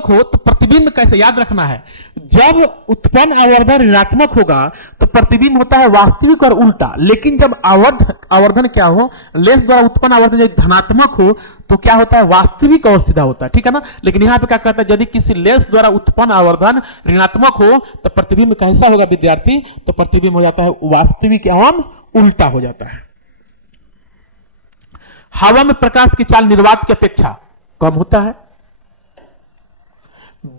हो तो प्रतिबिंब कैसे, याद रखना है, जब उत्पन्न आवर्धन ऋणात्मक होगा तो प्रतिबिंब होता है वास्तविक और उल्टा। लेकिन जब आवर्धन क्या हो, लेंस द्वारा उत्पन्न आवर्धन जब धनात्मक हो तो क्या होता है, वास्तविक और सीधा होता है, ठीक है ना। लेकिन यहां पे क्या कहता है, यदि किसी लेंस द्वारा उत्पन्न आवर्धन ऋणात्मक हो तो प्रतिबिंब कैसा होगा विद्यार्थी, तो प्रतिबिंब हो जाता है वास्तविक एवं उल्टा हो जाता है। हवा में प्रकाश की चाल निर्वात की अपेक्षा कम होता है।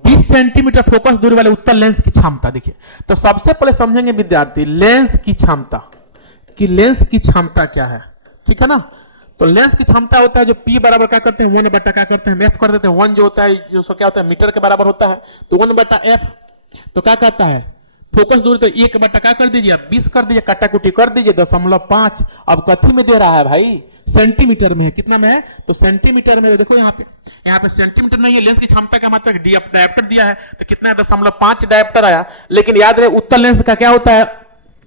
20 सेंटीमीटर फोकस दूरी वाले उत्तल लेंस की क्षमता, देखिए तो सबसे पहले समझेंगे विद्यार्थी लेंस की क्षमता, कि लेंस की क्षमता क्या है, ठीक है ना। तो लेंस की क्षमता होता है जो P बराबर क्या करते हैं 1 बटा क्या करते हैं एफ कर देते हैं, 1 जो होता है जो क्या होता है मीटर के बराबर होता है, तो 1 बटा एफ, तो क्या कहता है फोकस दूरी, तो 1 बटा क्या कर दीजिए 20 कर दीजिए, काटाकुटी कर दीजिए 0.5। अब कथी में दे रहा है भाई, सेंटीमीटर में है, कितना में है, तो सेंटीमीटर में। देखो यहाँ पे सेंटीमीटर नहीं है, लेंस की क्षमता का मतलब डायप्टर दिया है, तो कितना है 0.5 डायप्टर आया। लेकिन याद रहे उत्तल लेंस का क्या होता है,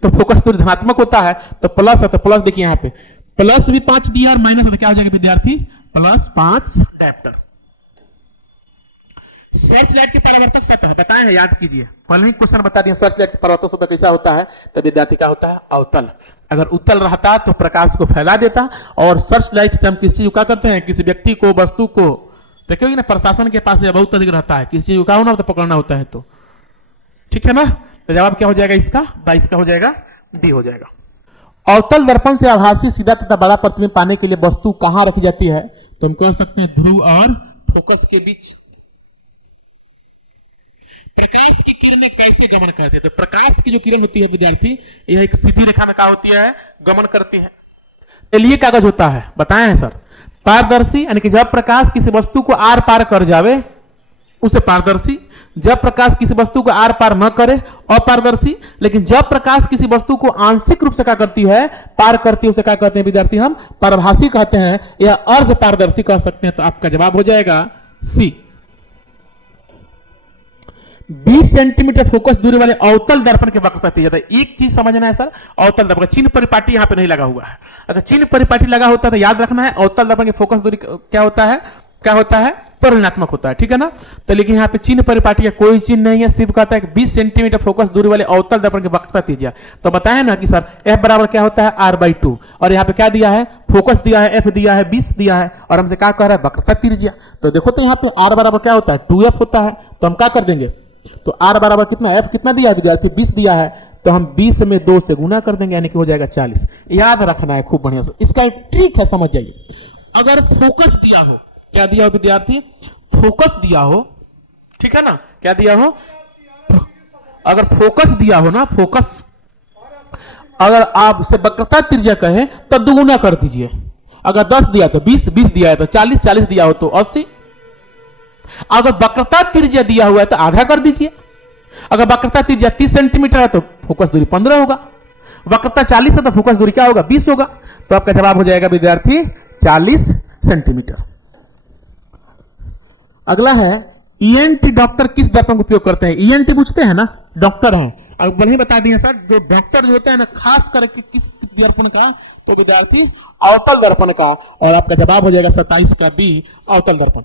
तो फोकस दूरी धनात्मक होता है, तो प्लस है, तो प्लस देखिए यहाँ पे प्लस भी 5 दिया और माइनस है, तो क्या हो जाएगा विद्यार्थी +5 डायप्टर। सर्च लाइट की परावर्तक सतह बताए हैं, याद कीजिए, पहले ही क्वेश्चन बता दिया सर्च लाइट की परावर्तक सतह कैसा होता है, तो विद्यार्थी क्या होता है अवतल। अगर उत्तल रहता तो प्रकाश को फैला देता, और सर्च लाइट से हम किसी चीज को क्या करते हैं, किसी व्यक्ति को वस्तु को, देखिए ना प्रशासन के पास बहुत अधिक रहता है, किसी चीज को क्या होना होता है पकड़ना होता है, तो ठीक है ना। तो जवाब क्या हो जाएगा इसका, 22 का हो जाएगा, डी हो जाएगा। अवतल दर्पण से आभासी सीधा तथा बड़ा प्रतिबिंब पाने के लिए वस्तु कहां रखी जाती है, तो हम कह सकते हैं ध्रुव और फोकस के बीच। प्रकाश की किरणें कैसे गमन करती है, तो प्रकाश की जो किरण होती है विद्यार्थी, यह एक सीधी रेखा में क्या होती है, गमन करती है। तेलीय कागज होता है, बताए हैं सर, पारदर्शी, यानी कि जब प्रकाश किसी वस्तु को आर पार कर जावे उसे पारदर्शी, जब प्रकाश किसी वस्तु को आर पार न करे अपारदर्शी, लेकिन जब प्रकाश किसी वस्तु को आंशिक रूप से क्या करती है, पार करती है, उसे क्या कहते हैं विद्यार्थी, हम पारभासी कहते हैं, या अर्ध पारदर्शी कह सकते हैं। तो आपका जवाब हो जाएगा सी। 20 सेंटीमीटर फोकस दूरी वाले अवतल दर्पण की वक्रता तेज है। एक चीज समझना है सर, अवतल दर्पण चिन्ह परिपाटी यहां पे नहीं लगा हुआ है, अगर चिन्ह परिपाटी लगा होता है तो याद रखना है अवतल दर्पण की फोकस दूरी क्या होता है तो ऋणात्मक होता है, ठीक है ना। तो लेकिन यहाँ पे चिन्ह परिपाटी का कोई चिन्ह नहीं है, सिर्फ कहता है कि 20 सेंटीमीटर फोकस दूरी वाले अवतल दर्पण की वक्रता त्रिज्या। तो बताया ना कि सर f बराबर क्या होता है r/2, और यहाँ पे क्या दिया है, फोकस दिया है, f दिया है, 20 दिया है, और हमसे क्या कह रहा है वक्रता त्रिज्या। तो देखो तो यहाँ पे r बराबर क्या होता है 2f होता है, तो हम क्या कर देंगे, तो r बराबर कितना, f कितना दिया है विद्यार्थी 20 दिया है, तो हम 20 में 2 से गुना कर देंगे, यानी कि हो जाएगा 40। याद रखना है खूब बढ़िया से, इसका एक ट्रिक है, समझ जाइए। अगर फोकस दिया हो, क्या दिया हो विद्यार्थी, फोकस दिया हो, ठीक है ना, क्या दिया हो, अगर फोकस दिया हो ना, फोकस अगर आपसे वक्रता त्रिज्या कहे तो दुगुना कर दीजिए। अगर 10 दिया तो 20, 20 दिया है तो 40, 40 दिया हो तो 80। अगर वक्रता त्रिज्या दिया हुआ है तो आधा कर दीजिए। अगर वक्रता त्रिज्या 30 सेंटीमीटर है तो फोकस दूरी 15 होगा। वक्रता 40 है तो फोकस दूरी क्या होगा? 20 होगा। तो आपका जवाब हो जाएगा विद्यार्थी 40 सेंटीमीटर। अगला है ईएनटी डॉक्टर किस दर्पण का उपयोग करते हैं? ईएनटी पूछते हैं ना, डॉक्टर हैं। अब वही बता दिए सर, जो डॉक्टर जो होता है ना खास करके किस दर्पण का? तो विद्यार्थी अवतल दर्पण का। और आपका जवाब हो जाएगा 27 का बी, अवतल दर्पण।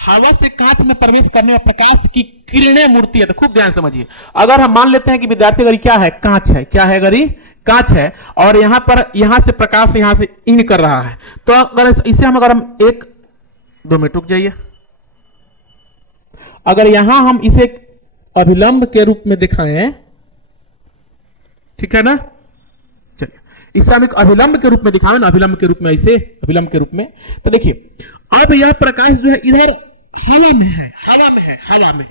हवा से कांच में प्रवेश करने में प्रकाश की किरणें मूर्ति है, तो खूब ध्यान समझिए। अगर हम मान लेते हैं कि विद्यार्थी अगर क्या है? कांच है। क्या है? अगर कांच है और यहां पर यहां से प्रकाश यहां से इन कर रहा है, तो अगर इसे हम 1-2 मिनट रुक जाइए। अगर यहां हम इसे अभिलंब के रूप में दिखाएं, ठीक है ना? चलिए इसे हम एक अभिलंब के रूप में दिखाएं ना, अभिलंब के रूप में, इसे अभिलंब के रूप में। तो देखिए अब यह प्रकाश जो है इधर हवा में है, हवा में।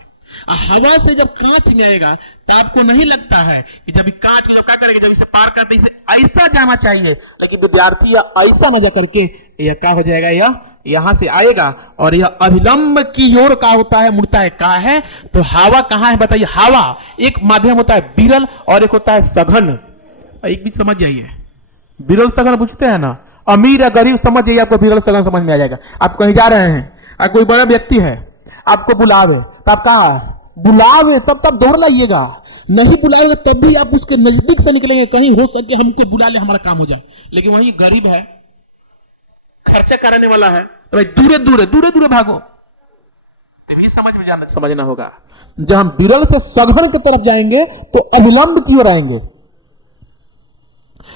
हवा से जब कांच में आएगा तो आपको नहीं लगता है कि जब कांच को क्या करेगा, जब इसे पार करते इसे ऐसा जाना चाहिए, लेकिन विद्यार्थी यह ऐसा न जा करके यह क्या हो जाएगा? यह यहां से आएगा और यह अभिलंब की ओर का होता है, मुड़ता है। कहां है? तो हवा कहां है बताइए? हवा एक माध्यम होता है विरल और एक होता है सघन। एक बीच समझ जाइए, विरल सघन पूछते हैं ना, अमीर या गरीब समझ जाइए, आपको विरल सघन समझ में आ जाएगा। आप कहीं जा रहे हैं और कोई बड़ा व्यक्ति है आपको बुलावे, तो आप कहा बुलावे तब दौड़ लाइएगा, नहीं बुलाएंगे तब भी आप उसके नजदीक से निकलेंगे, कहीं हो सके हमको बुला ले, हमारा काम हो जाए। लेकिन वही गरीब है, खर्चे करने वाला है, तो भाई दूरे भागो। तो भी समझना होगा। जब हम विरल से सघन की तरफ जाएंगे तो अभिलंब की ओर आएंगे,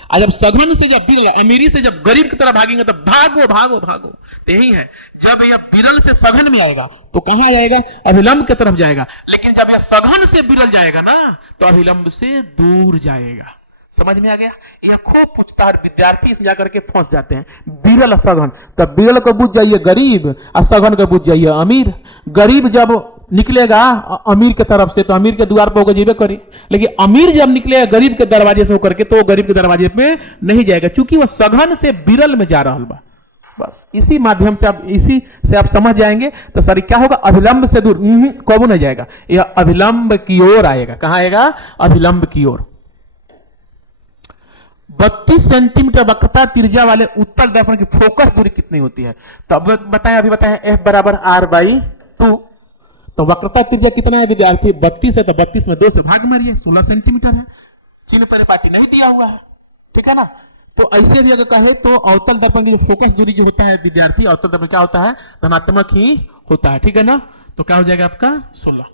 और जब सघन से जब विरल, अमीरी से जब गरीब की तरफ भागेंगे तो भागो। तो यही है, जब यह विरल से सघन में आएगा तो कहां जाएगा? अभिलंब की तरफ जाएगा। लेकिन जब यह सघन से विरल जाएगा ना तो अभिलंब से दूर जाएगा। समझ में आ गया? यह खूब पूछता है विद्यार्थी, इसमें जाकर के फंस जाते हैं। विरल सघन, तब विरल को बुझ जाइए गरीब और सघन को बुझ जाइए अमीर। गरीब जब निकलेगा अमीर के तरफ से तो अमीर के द्वार पर होकर जीवे करी, लेकिन अमीर जब निकलेगा गरीब के दरवाजे से होकर के तो गरीब के दरवाजे पे नहीं जाएगा, क्योंकि वह सघन से विरल में जा रहा बा। बस इसी माध्यम से आप समझ जाएंगे। तो सर क्या होगा? अभिलंब से दूर कबो नहीं जाएगा, यह अभिलंब की ओर आएगा। कहां आएगा? अभिलंब की ओर। 32 सेंटीमीटर वक्रता त्रिज्या वाले उत्तल दर्पण की फोकस दूरी कितनी होती है? तो अब बताएं, अभी बताएं, F बराबर R/2। तो वक्रता त्रिज्या कितना है विद्यार्थी? 32 है, तो 32 में 2 से भाग मारिए, 16 सेंटीमीटर है। चिन्ह परिपाटी नहीं दिया हुआ है, ठीक है ना? तो ऐसे भी अगर कहे तो अवतल दर्पण की जो फोकस दूरी जो होता है विद्यार्थी, अवतल दर्पण क्या होता है? धनात्मक ही होता है, ठीक है ना? तो क्या हो जाएगा आपका? 16।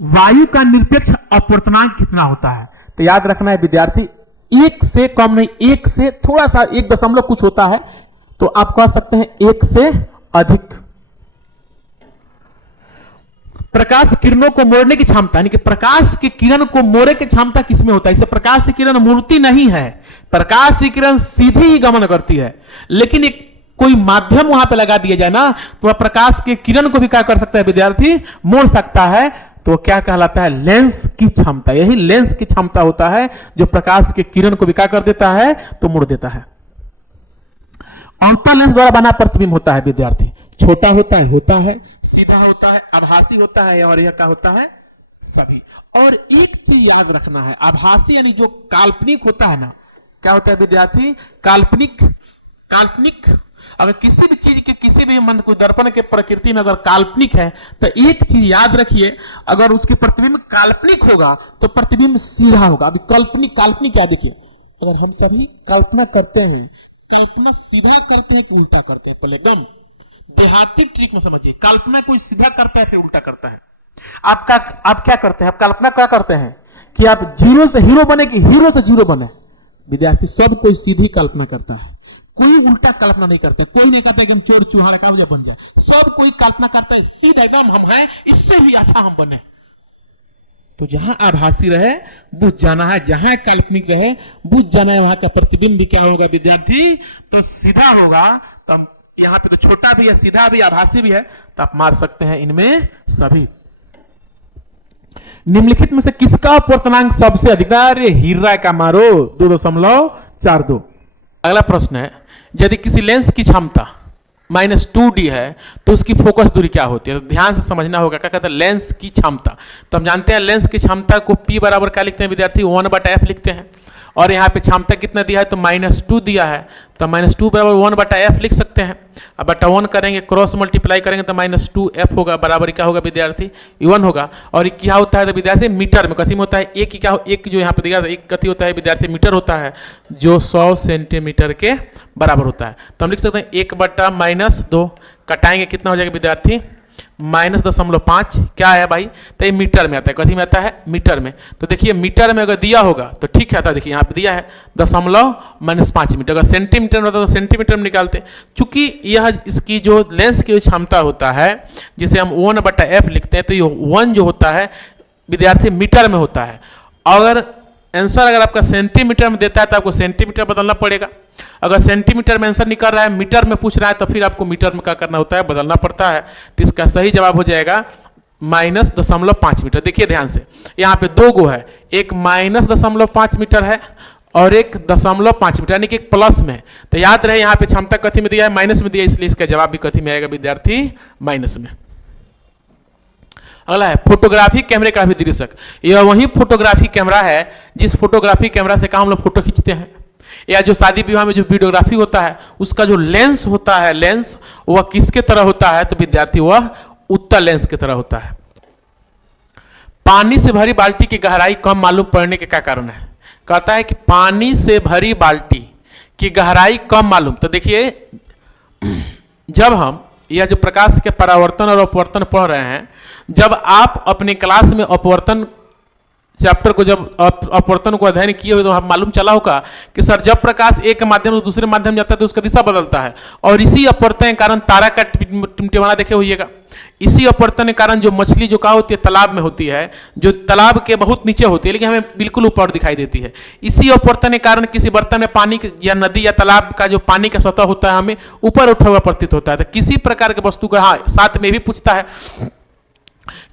वायु का निरपेक्ष अपवर्तनांक कितना होता है? तो याद रखना है विद्यार्थी, 1 से कम नहीं, 1 से थोड़ा सा 1 दशमलव कुछ होता है, तो आप कह सकते हैं 1 से अधिक। प्रकाश किरणों को मोड़ने की क्षमता, यानी कि प्रकाश की किरण को मोड़ने की क्षमता किसमें होता है? इससे प्रकाश की किरण मूर्ति नहीं है, प्रकाश की किरण सीधी ही गमन करती है, लेकिन एक कोई माध्यम वहां पे लगा दिया जाए ना तो वह प्रकाश के किरण को भी क्या कर सकता है विद्यार्थी? मोड़ सकता है। तो क्या कहलाता है? लेंस की क्षमता। यही लेंस की क्षमता होता है जो प्रकाश के किरण को भी क्या कर देता है? तो मोड़ देता है। अवतल लेंस द्वारा बना प्रतिबिंब होता है विद्यार्थी, छोटा होता है, सीधा होता है, आभासी होता है, और यह क्या होता है? सभी। और एक चीज याद रखना है, आभासी यानी जो काल्पनिक होता है ना, क्या होता है विद्यार्थी? काल्पनिक अगर किसी भी चीज के किसी भी मन को दर्पण के प्रकृति में अगर काल्पनिक है तो एक चीज याद रखिए, अगर उसके प्रतिबिंब काल्पनिक होगा तो प्रतिबिंब सीधा होगा। अभी काल्पनिक क्या? देखिए, अगर हम सभी कल्पना करते हैं, कल्पना सीधा करते हैं कि उल्टा करते हैं? पहले एकदम देहाती ट्रिक में समझिए, कल्पना कोई सीधा करता है फिर उल्टा करता है। आप क्या करते हैं? आप कल्पना क्या करते हैं कि आप जीरो से हीरो बने कि हीरो से जीरो बने? विद्यार्थी सब कोई सीधी कल्पना करता है, कोई उल्टा कल्पना नहीं करता। कोई नहीं कहता कि हम चोर चूहाड़ा का बन जाए, सब कोई कल्पना करता है सीधा एकदम हम हैं, इससे भी अच्छा हम बने। तो जहां आभासी रहे बुझ जाना है, जहां काल्पनिक रहे बुझ जाना है, वहां का प्रतिबिंब भी क्या होगा विद्यार्थी? तो सीधा होगा। तो यहां पे तो छोटा भी है, सीधा भी, आभासी भी है, तो आप मार सकते हैं इनमें सभी। निम्नलिखित में से किसका अपवर्तनांक सबसे अधिक? अरे हीरा का मारो 2.42। अगला प्रश्न है, यदि किसी लेंस की क्षमता -2D है तो उसकी फोकस दूरी क्या होती है? तो ध्यान से समझना होगा। क्या कहते हैं? लेंस की क्षमता। तो हम जानते हैं लेंस की क्षमता को P बराबर क्या लिखते हैं विद्यार्थी? 1/f लिखते हैं। और यहाँ पे क्षमता कितना दिया है? तो -2 दिया है, तो -2 बराबर 1/f लिख सकते हैं। अब बटा 1 करेंगे, क्रॉस मल्टीप्लाई करेंगे तो -2f होगा, बराबर क्या होगा विद्यार्थी? 1 होगा। और क्या होता है तो विद्यार्थी मीटर में, कथी में होता है? एक क्या एक जो यहाँ पे दिया था, एक कथी होता है विद्यार्थी? मीटर होता है, जो 100 सेंटीमीटर के बराबर होता है। तो हम लिख सकते हैं 1/-2, कटाएंगे कितना हो जाएगा विद्यार्थी? -0.5। क्या है भाई? तो ये मीटर में आता है। कथी में आता है? मीटर में। तो देखिए मीटर में अगर दिया होगा तो ठीक है था, देखिए यहाँ पे दिया है 0.5 मीटर। अगर सेंटीमीटर में होता तो सेंटीमीटर में निकालते। चूंकि यह इसकी जो लेंस की क्षमता होता है जिसे हम 1/f लिखते हैं, तो ये 1 जो होता है विद्यार्थी मीटर में होता है। अगर आंसर अगर आपका सेंटीमीटर में देता है तो आपको सेंटीमीटर बदलना पड़ेगा। अगर सेंटीमीटर में आंसर निकल रहा है, मीटर में पूछ रहा है, तो फिर आपको मीटर में क्या करना होता है? बदलना पड़ता है। तो इसका सही जवाब हो जाएगा -0.5 मीटर। देखिए ध्यान से, यहाँ पे 2 गो है, एक -0.5 मीटर है और एक 0.5 मीटर, यानी कि एक प्लस में है। तो याद रहे यहाँ पे क्षमता कथी में दिया है? माइनस में दिया, इसलिए इसका जवाब भी कथी में आएगा विद्यार्थी? माइनस में। अगला है फोटोग्राफी कैमरे का विदृशक। यह वही फोटोग्राफी कैमरा है जिस फोटोग्राफी कैमरा से हम लोग फोटो खींचते हैं, या जो शादी विवाह में जो वीडियोग्राफी होता है उसका जो लेंस होता है, लेंस वह किसके तरह होता है? तो विद्यार्थी वह उत्तल लेंस की तरह होता है। पानी से भरी बाल्टी की गहराई कम मालूम पड़ने के क्या कारण है? कहता है कि पानी से भरी बाल्टी की गहराई कम मालूम। तो देखिए, जब हम यह जो प्रकाश के परावर्तन और अपवर्तन पढ़ रहे हैं, जब आप अपने क्लास में अपवर्तन चैप्टर को, जब अपवर्तन को अध्ययन किए हुए, तो आप मालूम चला होगा कि सर जब प्रकाश एक माध्यम से दूसरे माध्यम जाता है तो उसका दिशा बदलता है। और इसी अपवर्तन के कारण तारा का टिमटिमाना देखे होइएगा। इसी अपवर्तन के कारण जो मछली जो कहाँ होती है? तालाब में होती है, जो तालाब के बहुत नीचे होती है लेकिन हमें बिल्कुल ऊपर दिखाई देती है। इसी अपवर्तन के कारण किसी बर्तन में पानी या नदी या तालाब का जो पानी का सतह होता है हमें ऊपर उठा हुआ प्रतीत होता है। तो किसी प्रकार के वस्तु का, हाँ साथ में भी पूछता है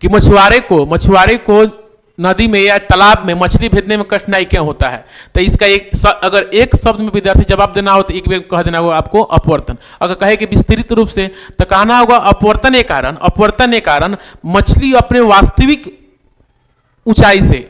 कि मछुआरे को नदी में या तालाब में मछली भेजने में कठिनाई क्यों होता है? तो इसका अगर एक शब्द में विद्यार्थी जवाब देना हो तो एक बार कह देना होगा आपको अपवर्तन। अगर कहे कि विस्तृत रूप से तो कहना होगा अपवर्तन के कारण मछली अपने वास्तविक ऊंचाई से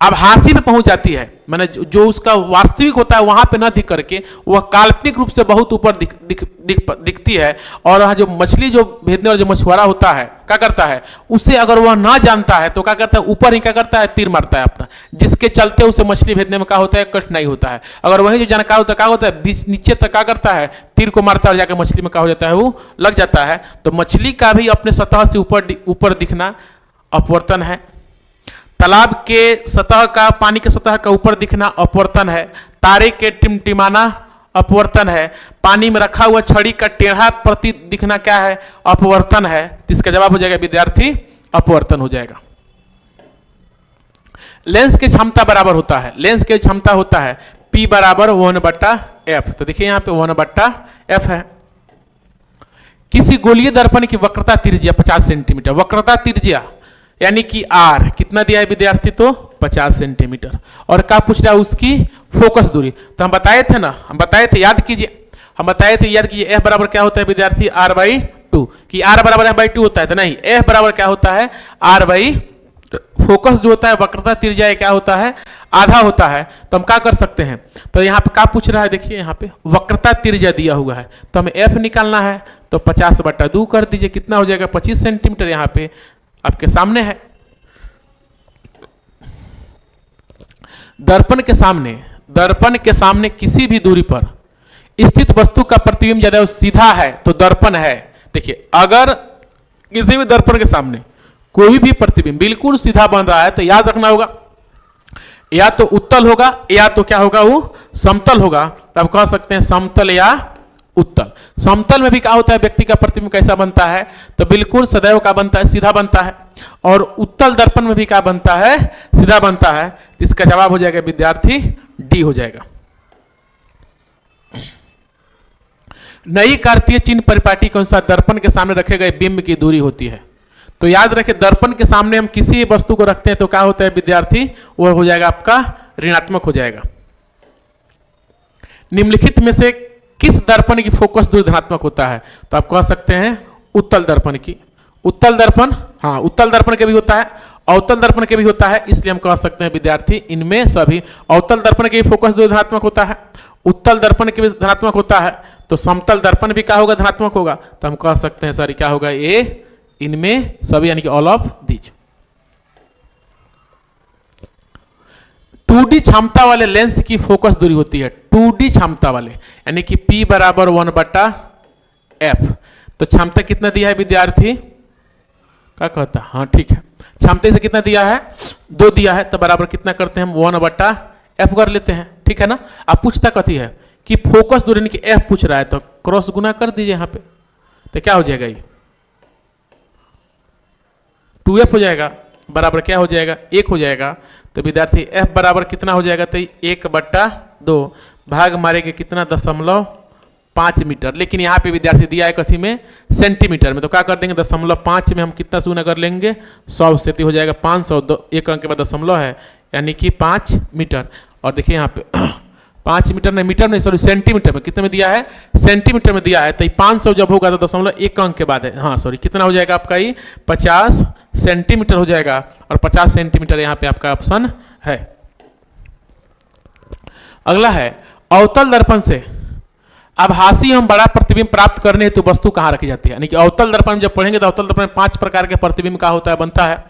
आभासी पे पहुंच जाती है, माने जो उसका वास्तविक होता है वहां पे न दिख करके वह काल्पनिक रूप से बहुत ऊपर दिखती है। और जो मछली जो भेजने वाला जो मछुआरा होता है क्या करता है? उसे अगर वह ना जानता है तो क्या करता है? ऊपर ही क्या करता है? तीर मारता है अपना, जिसके चलते उसे मछली भेजने में क्या होता है? कठिनाई होता है। अगर वही जो जानकार होता है क्या होता है? बीच नीचे तक क्या करता है? तीर को मारता है और जाकर मछली में क्या हो जाता है? वो लग जाता है। तो मछली का भी अपने सतह से ऊपर दिखना अपवर्तन है। तालाब के सतह का, पानी के सतह का ऊपर दिखना अपवर्तन है। तारे के टिमटिमाना अपवर्तन है। पानी में रखा हुआ छड़ी का टेढ़ा प्रति दिखना क्या है? अपवर्तन है। इसका जवाब हो जाएगा विद्यार्थी अपवर्तन हो जाएगा। लेंस की क्षमता बराबर होता है, लेंस की क्षमता होता है P बराबर 1/f। तो देखिए यहाँ पे 1/f है। किसी गोलीय दर्पण की वक्रता त्रिज्या 50 सेंटीमीटर, वक्रता त्रिज्या यानी कि R कितना दिया है विद्यार्थी? तो 50 सेंटीमीटर। और क्या पूछ रहा है? उसकी फोकस दूरी। तो हम बताए थे, याद कीजिए, F बराबर क्या होता है विद्यार्थी? R/2। कि R बराबर F/2 होता है? तो नहीं, F बराबर क्या होता है? R/, फोकस जो होता है वक्रता त्रिज्या क्या होता है? आधा होता है। तो हम क्या कर सकते हैं? तो यहाँ पे क्या पूछ रहा है? देखिए यहाँ पे वक्रता त्रिज्या दिया हुआ है तो हमें F निकालना है। तो 50/2 कर दीजिए, कितना हो जाएगा? 25 सेंटीमीटर यहाँ पे आपके सामने है। दर्पण के सामने किसी भी दूरी पर स्थित वस्तु का प्रतिबिंब यदि सीधा है तो दर्पण है। देखिए, अगर किसी भी दर्पण के सामने कोई भी प्रतिबिंब बिल्कुल सीधा बन रहा है तो याद रखना होगा या तो उत्तल होगा या तो क्या होगा? वो समतल होगा। तो आप कह सकते हैं समतल या उत्तल। समतल में भी क्या होता है? व्यक्ति का प्रतिबिंब कैसा बनता है? तो बिल्कुल सदैव का बनता है, सीधा बनता है। और उत्तल दर्पण में भी क्या बनता है? सीधा बनता है। तो इसका जवाब हो जाएगा विद्यार्थी डी हो जाएगा। नई कार्तीय चिन्ह परिपाटी के अनुसार दर्पण के सामने रखे गए बिंब की दूरी होती है। तो याद रखें, दर्पण के सामने हम किसी वस्तु को रखते हैं तो क्या होता है विद्यार्थी, वो हो जाएगा आपका ऋणात्मक हो जाएगा। निम्नलिखित में से किस दर्पण की फोकस दूरी धनात्मक होता है? तो आप कह सकते हैं उत्तल दर्पण की। उत्तल दर्पण, हाँ उत्तल दर्पण के भी होता है, अवतल दर्पण के भी होता है, इसलिए हम कह सकते हैं विद्यार्थी इनमें सभी अवतल दर्पण के भी फोकस दूरी धनात्मक होता है, उत्तल दर्पण के भी धनात्मक होता है, तो समतल दर्पण भी क्या होगा, धनात्मक होगा। तो हम कह सकते हैं सर क्या होगा, ये इनमें सभी यानी कि ऑल ऑफ दीज। 2D क्षमता वाले लेंस की फोकस दूरी होती है 2D क्षमता वाले, यानी कि P बराबर 1/f। तो क्षमता कितना दिया है विद्यार्थी, क्या कहता है, हाँ ठीक है, क्षमता से कितना दिया है, 2 दिया है, तो बराबर कितना करते हैं हम 1/f कर लेते हैं, ठीक है ना। आप पूछता कथी है कि फोकस दूरी, यानी कि f पूछ रहा है, तो क्रॉस गुना कर दीजिए यहाँ पे, तो क्या हो जाएगा, ये 2f हो जाएगा, बराबर क्या हो जाएगा, 1 हो जाएगा। तो विद्यार्थी f बराबर कितना हो जाएगा, तो 1/2 भाग मारेंगे कितना, 0.5 मीटर। लेकिन यहाँ पे विद्यार्थी दिया है कथी में, सेंटीमीटर में, तो क्या कर देंगे 0.5 में हम कितना शून्य कर लेंगे, 100 से, तो हो जाएगा 500, एक अंक के बाद दशमलव है, यानी कि 5 मीटर। और देखिए यहाँ पे 5 मीटर नहीं, मीटर नहीं सॉरी, सेंटीमीटर में, कितने में दिया है, सेंटीमीटर में दिया है। तो 500 जब होगा तो दशमलव एक अंक के बाद है, हाँ सॉरी, कितना हो जाएगा आपका, ये 50 सेंटीमीटर हो जाएगा, और 50 सेंटीमीटर यहाँ पे आपका ऑप्शन है। अगला है, अवतल दर्पण से आभासी एवं बड़ा प्रतिबिंब प्राप्त करने हेतु वस्तु कहां रखी जाती है। यानी कि अवतल दर्पण जब पढ़ेंगे तो अवतल दर्पण में 5 प्रकार के प्रतिबिंब का होता है, बनता है।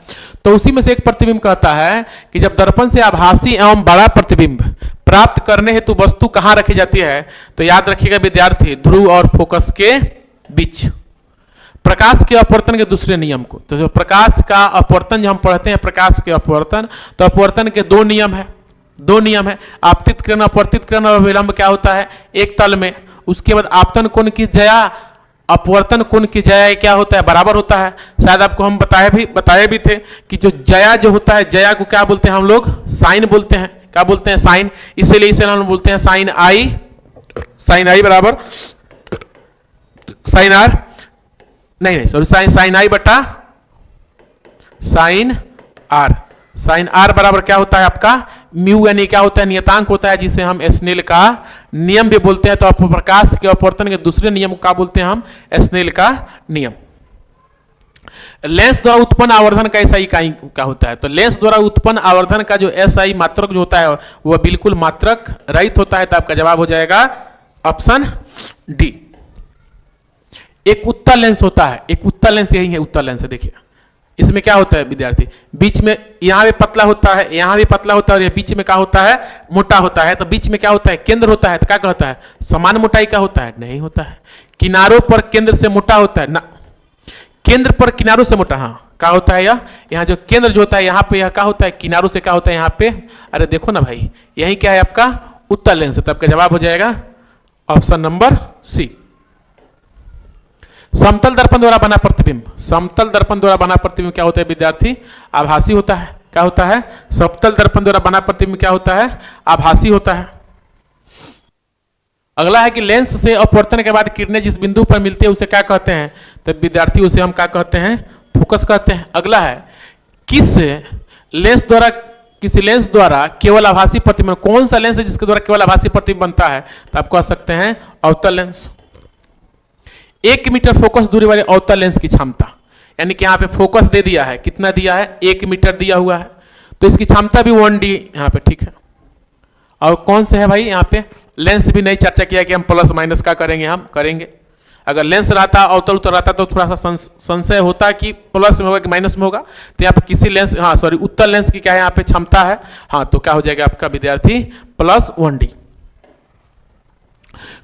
तो उसी में से एक प्रतिबिंब कहता है कि जब दर्पण से आभासी एवं बड़ा प्रतिबिंब प्राप्त करने हेतु वस्तु कहां रखी जाती है, तो याद रखिएगा विद्यार्थी, ध्रुव और फोकस के बीच। प्रकाश के अपवर्तन के दूसरे नियम को, तो जो प्रकाश का अपवर्तन जो हम पढ़ते हैं, प्रकाश के अपवर्तन, तो अपवर्तन के 2 नियम है, 2 नियम है, आपतित किरण, अपवर्तित किरण और विलंब क्या होता है, एक तल में। उसके बाद आपतन कोण की जया, अपवर्तन कोण की जया क्या होता है, बराबर होता है। शायद आपको हम बताए भी थे कि जो जया जो होता है, जया को क्या बोलते हैं हम लोग, साइन बोलते हैं, क्या बोलते हैं, साइन। इसीलिए इसे हम बोलते हैं साइन आई बराबर साइन आर, नहीं सॉरी, साइन आई बटा साइन आर। साइन आर बराबर क्या होता है आपका, म्यू, यानी क्या होता है, नियतांक होता है, जिसे हम स्नेल का नियम भी बोलते हैं। तो प्रकाश के अपवर्तन के दूसरे नियम को क्या बोलते हैं हम, स्नेल का नियम। लेंस द्वारा उत्पन्न आवर्धन का एसआई इकाई क्या होता है, तो लेंस द्वारा उत्पन्न आवर्धन का जो एसआई मात्रक जो होता है वह बिल्कुल मात्रक रहित होता है। तो आपका जवाब हो जाएगा ऑप्शन डी। एक उत्तल लेंस होता है, एक उत्तल लेंस यही है, उत्तल लेंस है। देखिए इसमें क्या होता है विद्यार्थी, बीच में यहां भी पतला होता है, यहां भी पतला होता है, और ये बीच में क्या होता है, मोटा होता है। तो बीच में क्या होता है, केंद्र होता है। तो क्या कहता है, समान मोटाई का होता है, नहीं होता है। किनारों पर केंद्र से मोटा होता है ना, केंद्र पर किनारों से मोटा, हाँ क्या होता है, यहाँ जो केंद्र जो होता है यहाँ पे, यह क्या होता है, किनारों से क्या होता है यहाँ पे, अरे देखो ना भाई, यही क्या है आपका उत्तल लेंस है। तो आपका जवाब हो जाएगा ऑप्शन नंबर सी। समतल दर्पण द्वारा बना प्रतिबिंब, समतल दर्पण द्वारा बना प्रतिबिंब क्या होता है विद्यार्थी, आभासी होता है। क्या होता है, समतल दर्पण द्वारा बना प्रतिबिंब क्या होता है, आभासी होता है। अगला है कि लेंस से अपवर्तन के बाद किरणें जिस बिंदु पर मिलती है उसे क्या कहते हैं, तो विद्यार्थी उसे हम क्या कहते हैं, फोकस कहते हैं। अगला है, किसी लेंस द्वारा केवल आभासी प्रतिबिंब, कौन सा लेंस है जिसके द्वारा केवल आभासी प्रतिबिंब बनता है, तो आप कह सकते हैं अवतल लेंस। 1 मीटर फोकस दूरी वाले अवतल लेंस की क्षमता, यानी कि यहाँ पे फोकस दे दिया है, कितना दिया है, 1 मीटर दिया हुआ है, तो इसकी क्षमता भी 1D यहाँ पे, ठीक है। और कौन से है भाई, यहाँ पे लेंस भी नहीं चर्चा किया कि हम प्लस माइनस का करेंगे, हम करेंगे। अगर लेंस रहता, अवतल उत्तर रहता, तो थोड़ा सा संशय होता कि प्लस में होगा कि माइनस में होगा। तो यहाँ पे किसी लेंस, हाँ सॉरी, उत्तल लेंस की क्या है यहाँ पे क्षमता है, हाँ, तो क्या हो जाएगा आपका विद्यार्थी +1D।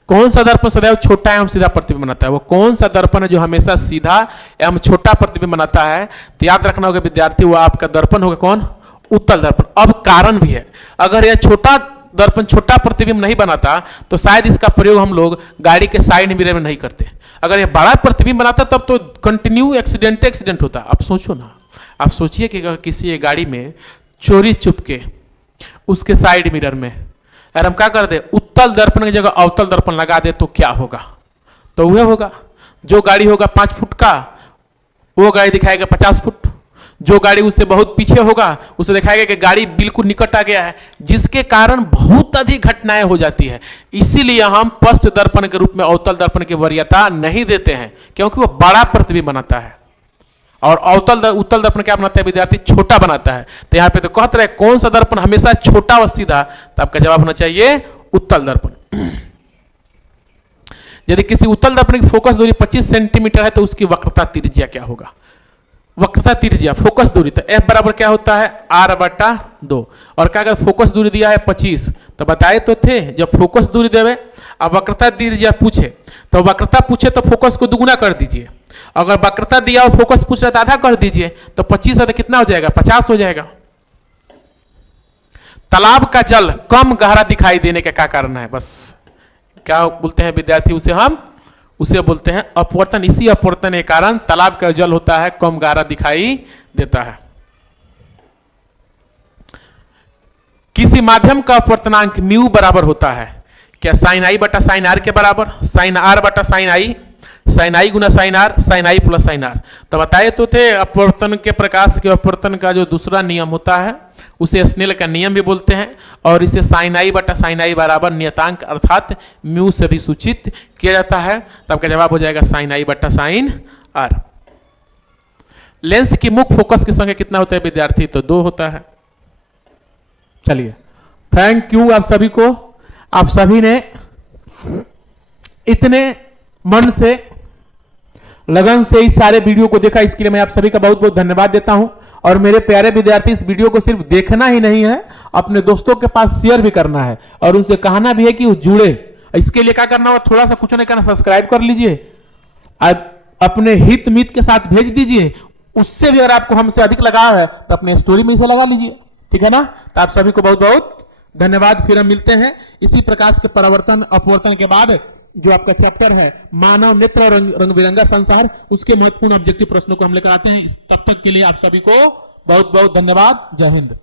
कौन सा दर्पण सदैव छोटा एवं सीधा प्रतिबिंब बनाता है, वो कौन सा दर्पण है जो हमेशा सीधा एवं छोटा प्रतिबिंब बनाता है, तो याद रखना होगा विद्यार्थी, वो आपका दर्पण होगा कौन, उत्तल दर्पण। अब कारण भी है, अगर यह छोटा दर्पण छोटा प्रतिबिंब नहीं बनाता तो शायद इसका प्रयोग हम लोग गाड़ी के साइड मिरर में नहीं करते। अगर यह बड़ा प्रतिबिंब बनाता तब तो कंटिन्यू एक्सीडेंट होता। आप सोचो ना, आप सोचिए कि अगर किसी गाड़ी में चोरी चुपके उसके साइड मिरर में अगर हम क्या कर दे, उत्तल दर्पण की जगह अवतल दर्पण लगा दे, तो क्या होगा, तो वह होगा जो गाड़ी होगा 5 फुट का, वो गाड़ी दिखाएगा 50 फुट, जो गाड़ी उससे बहुत पीछे होगा उसे दिखाएगा कि गाड़ी बिल्कुल निकट आ गया है, जिसके कारण बहुत अधिक घटनाएं हो जाती है। इसीलिए हम पश्च दर्पण के रूप में अवतल दर्पण की वरीयता नहीं देते हैं, क्योंकि वो बड़ा प्रतिबिंब बनाता है और उत्तल दर्पण क्या बनाता है विद्यार्थी, छोटा बनाता है। तो यहां पे तो कहते रहे कौन सा दर्पण हमेशा छोटा व सीधा, तो आपका जवाब होना चाहिए उत्तल दर्पण। यदि किसी उत्तल दर्पण की फोकस दूरी 25 सेंटीमीटर है तो उसकी वक्रता त्रिज्या क्या होगा, वक्रता त्रिज्या फोकस दूरी, तो F बराबर क्या होता है R/2। और क्या अगर फोकस दूरी दिया है 25, तो बताए तो थे जब फोकस दूरी देवे अब वक्रता त्रिज्या पूछे, तो वक्रता पूछे तो फोकस को दुगुना कर दीजिए, अगर वक्रता दिया और फोकस पूछ रहा तो आधा कर दीजिए, तो 25 है तो कितना हो जाएगा 50 हो जाएगा। तालाब का जल कम गहरा दिखाई देने का क्या कारण है, बस क्या बोलते हैं विद्यार्थी, उसे बोलते हैं अपवर्तन। इसी अपवर्तन के कारण तालाब का जल होता है कम गहरा दिखाई देता है। किसी माध्यम का अपवर्तनांक म्यू बराबर होता है क्या साइन आई बटा साइन आर के बराबर, साइन आर बटा साइन आई गुना sine i plus sine r. तो बताए तो थे अपवर्तन के प्रकाश के अपवर्तन का जो दूसरा नियम होता है उसे स्नेल का नियम भी बोलते हैं, और इसे साइन आई बटा साइन आई बराबर नियतांक अर्थात म्यू से भी सूचित किया जाता है। तो आपका जवाब हो जाएगा साइन आई बटा साइन आर। लेंस की मुख्य फोकस की संख्या कितना होता है विद्यार्थी, तो 2 होता है। चलिए, थैंक यू आप सभी को, आप सभी ने इतने मन से लगन से इस सारे वीडियो को देखा, इसके लिए मैं आप सभी का बहुत बहुत धन्यवाद देता हूं। और मेरे प्यारे विद्यार्थी, इस वीडियो को सिर्फ देखना ही नहीं है, अपने दोस्तों के पास शेयर भी करना है और उनसे कहना भी है कि वो जुड़े। इसके लिए क्या करना होगा, थोड़ा सा कुछ नहीं करना, सब्सक्राइब कर लीजिए, अपने हित मित के साथ भेज दीजिए। उससे भी अगर आपको हमसे अधिक लगाव है तो अपने स्टोरी में इसे लगा लीजिए, ठीक है ना। तो आप सभी को बहुत बहुत धन्यवाद। फिर हम मिलते हैं इसी प्रकाश के परावर्तन अपवर्तन के बाद जो आपका चैप्टर है मानव नेत्र और रंग बिरंगा संसार, उसके महत्वपूर्ण ऑब्जेक्टिव प्रश्नों को हम लेकर आते हैं। तब तक के लिए आप सभी को बहुत बहुत धन्यवाद। जय हिंद।